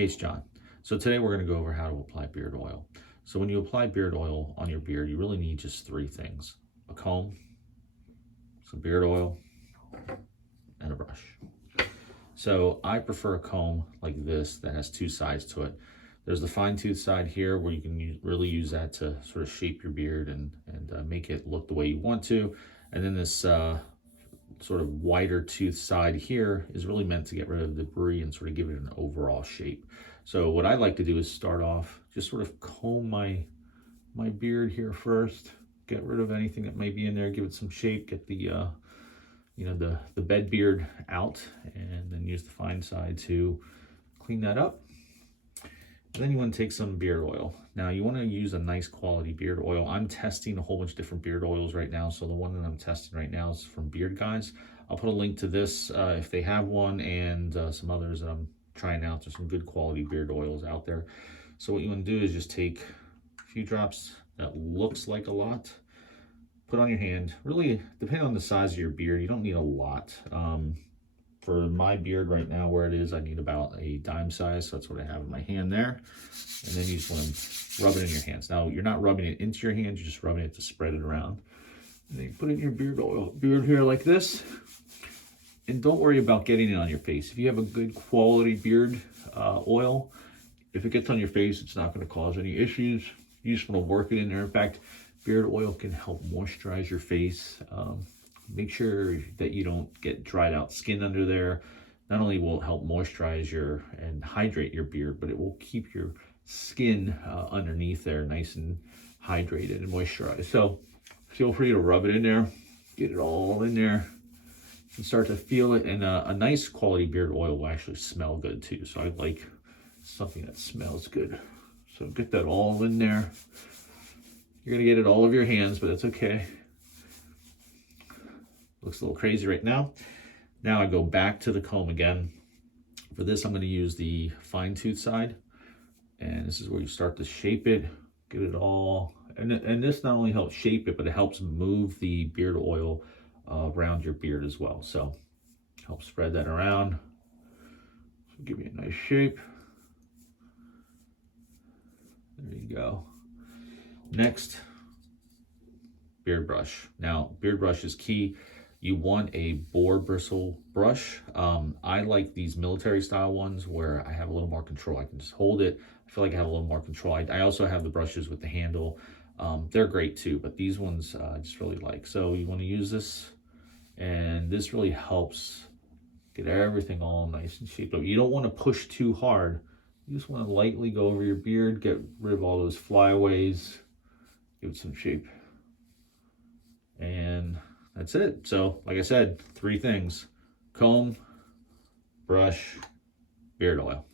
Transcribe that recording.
Hey, it's John. So today we're going to go over how to apply beard oil. So when you apply beard oil on your beard, you really need just three things: a comb, some beard oil, and a brush. So I prefer a comb like this that has two sides to it. There's the fine tooth side here where you can really use that to sort of shape your beard and make it look the way you want to. And then this sort of wider tooth side here is really meant to get rid of the debris and sort of give it an overall shape. So what I like to do is start off, just sort of comb my beard here first, get rid of anything that may be in there, give it some shape, get the the bed beard out, and then use the fine side to clean that up. And then you want to take some beard oil. Now you want to use a nice quality beard oil. I'm testing a whole bunch of different beard oils right now. So the one that I'm testing right now is from Beard Guys. I'll put a link to this if they have one, and some others that I'm trying out. There's some good quality beard oils out there. So what you want to do is just take a few drops that looks like a lot, put on your hand. Really, depending on the size of your beard, you don't need a lot. For my beard right now, where it is, I need about a dime size. So that's what I have in my hand there. And then you just want to rub it in your hands. Now, you're not rubbing it into your hands, you're just rubbing it to spread it around. And then you put it in your beard here like this. And don't worry about getting it on your face. If you have a good quality beard oil, if it gets on your face, it's not going to cause any issues. You just want to work it in there. In fact, beard oil can help moisturize your face. Make sure that you don't get dried out skin under there. Not only will it help moisturize and hydrate your beard, but it will keep your skin underneath there nice and hydrated and moisturized. So feel free to rub it in there, get it all in there, and start to feel it. And a nice quality beard oil will actually smell good too. So I like something that smells good. So get that all in there. You're gonna get it all over your hands, but that's okay. Looks a little crazy right now. Now I go back to the comb again. For this, I'm going to use the fine tooth side. And this is where you start to shape it, get it all. And this not only helps shape it, but it helps move the beard oil around your beard as well. So help spread that around. So give you a nice shape. There you go. Next, beard brush. Now, beard brush is key. You want a boar bristle brush. I like these military style ones where I have a little more control. I can just hold it. I feel like I have a little more control. I also have the brushes with the handle. They're great too, but these ones I just really like. So you want to use this, and this really helps get everything all nice and shaped up. You don't want to push too hard. You just want to lightly go over your beard, get rid of all those flyaways, give it some shape. And that's it. So, like I said, three things: comb, brush, beard oil.